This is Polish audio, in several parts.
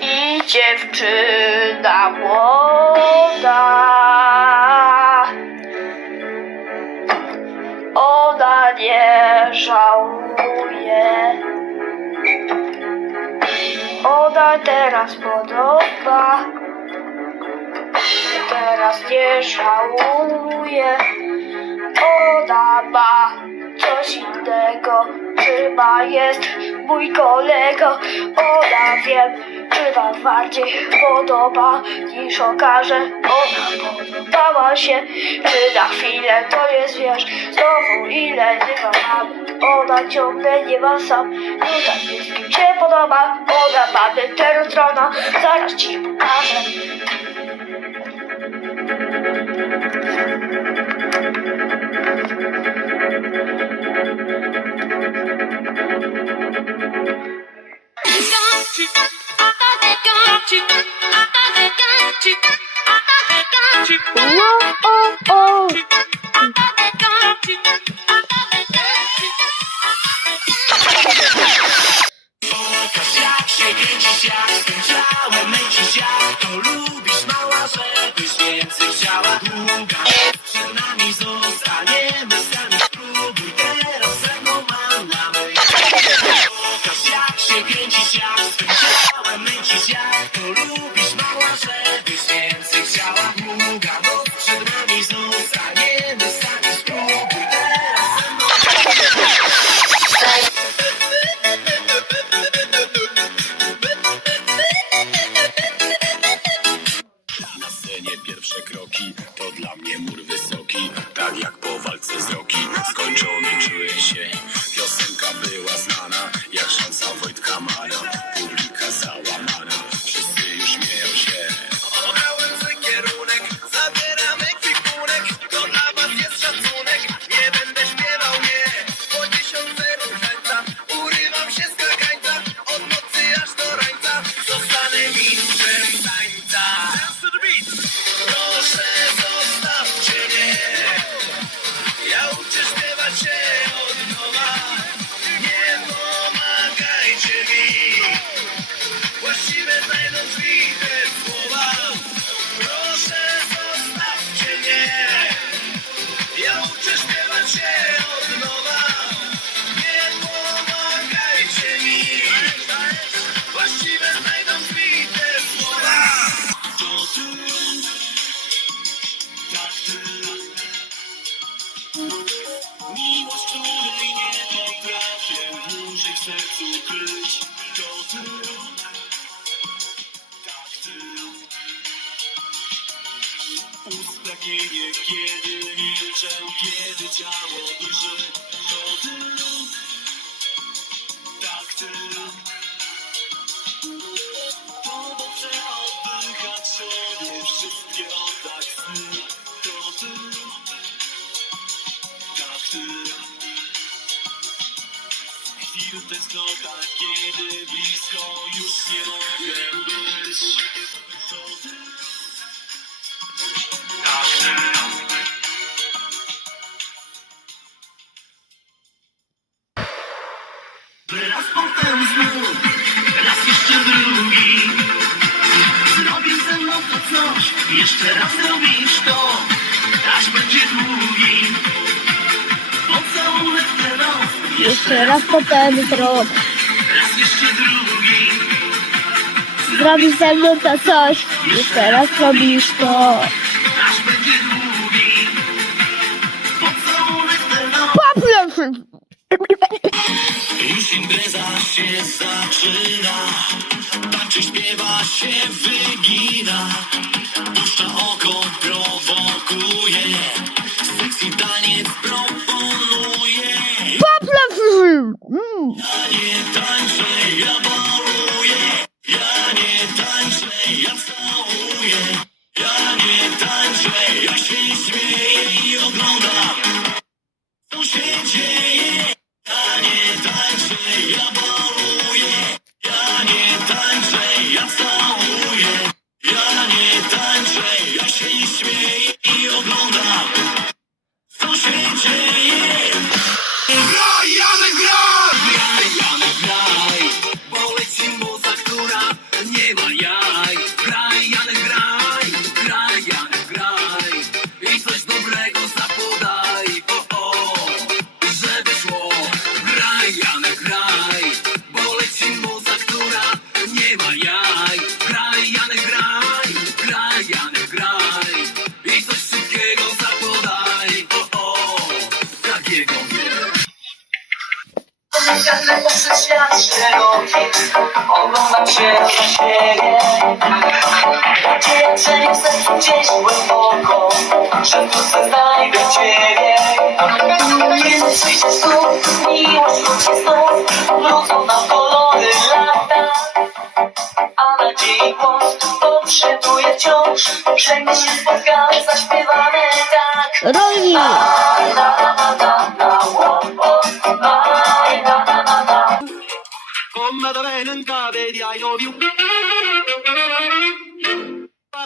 i dziewczyna młoda. Ona nie żałuje. Ona teraz podoba. Teraz nie żałuje. Ona ma coś innego. Chyba jest mój kolego. Ona wiem, czy wam bardziej podoba niż okaże. Ona podobała się, czy na chwilę to jest wiesz. Znowu ile tylko mam. Ona ciągle nie ma sam. No tak jest, kim się podoba. Ona mamy teraz strona. Zaraz ci pokażę. O, kręcisz, jak z tym ciałem to lubisz mała, żebyś więcej chciała milczę, kiedy ciało drży To ty tak ty To dobrze oddychać sobie wszystkie oddać sny. To ty tak ty Chwil tęsknota, kiedy blisko już nie mogę być jeszcze raz zrobisz to Aż będzie długi Pocałunek noc, Jeszcze raz potem zrób. raz jeszcze drugi Zrobisz ze mną to coś. Jeszcze raz robisz to. Aż będzie długi Pocałunek ten noc Popląsz. Już impreza się zaczyna Tańczy, śpiewa się, wygina Puszcza oko, prowokuje Sexy taniec proponuje. Mm. Ja nie tańczę, ja Oglądam się za siebie Nadzieję, że nie w gdzieś głęboko Że wkrótce znajdę Ciebie Kiedy przyjdzie znów Miłość wróci znów Wrócą nam kolory lata A nadziei głos Potrzebuję wciąż Wszędzie się spotkamy Zaśpiewamy tak Rolnik! mother and baby, I love you. Ba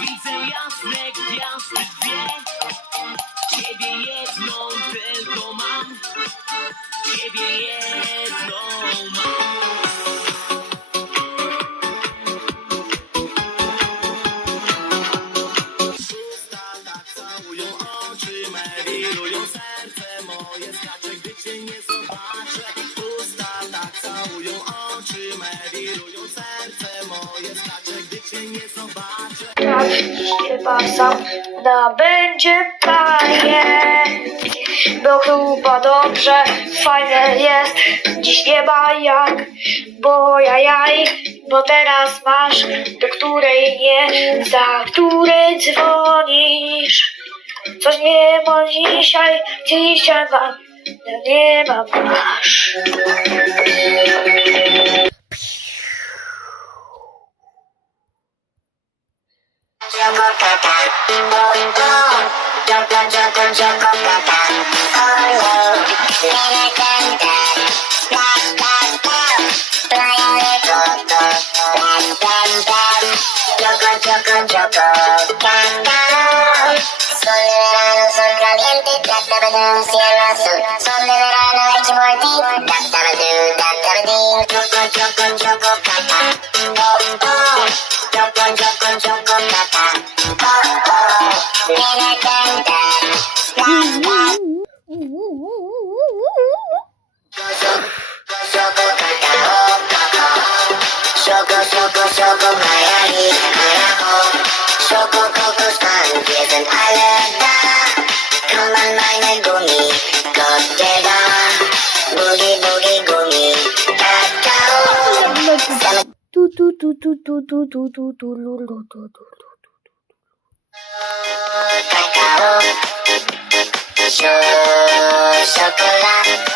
Widzę jasne gwiazdy dwie. Ciebie jedną tylko mam. Ciebie jedną mam. Tak całują oczy me, wirują serce moje, skacze, na będzie panie. Bo chyba dobrze, fajne jest, dziś nie ma jak, bo ja jaj, bo teraz masz, do której nie, za której dzwonisz. Coś nie ma dzisiaj, dzisiaj mam, nie mam masz. choco, choco, choco. Cacao. Son de verano, son caliente, dáctame de un cielo azul. Son de verano de un. Choco, choco, choco, cacao. Oh. Choco, choco, choco, cacao. Oh, oh. Mira, canta. Choco, choco, choco. そこまやりからそこここスパンディーズンアレだ変わらないねゴミこってだブギブギゴミ戦おうトゥトゥトゥトゥトゥトゥトゥトゥルルトゥトゥトゥカカオショーショコラ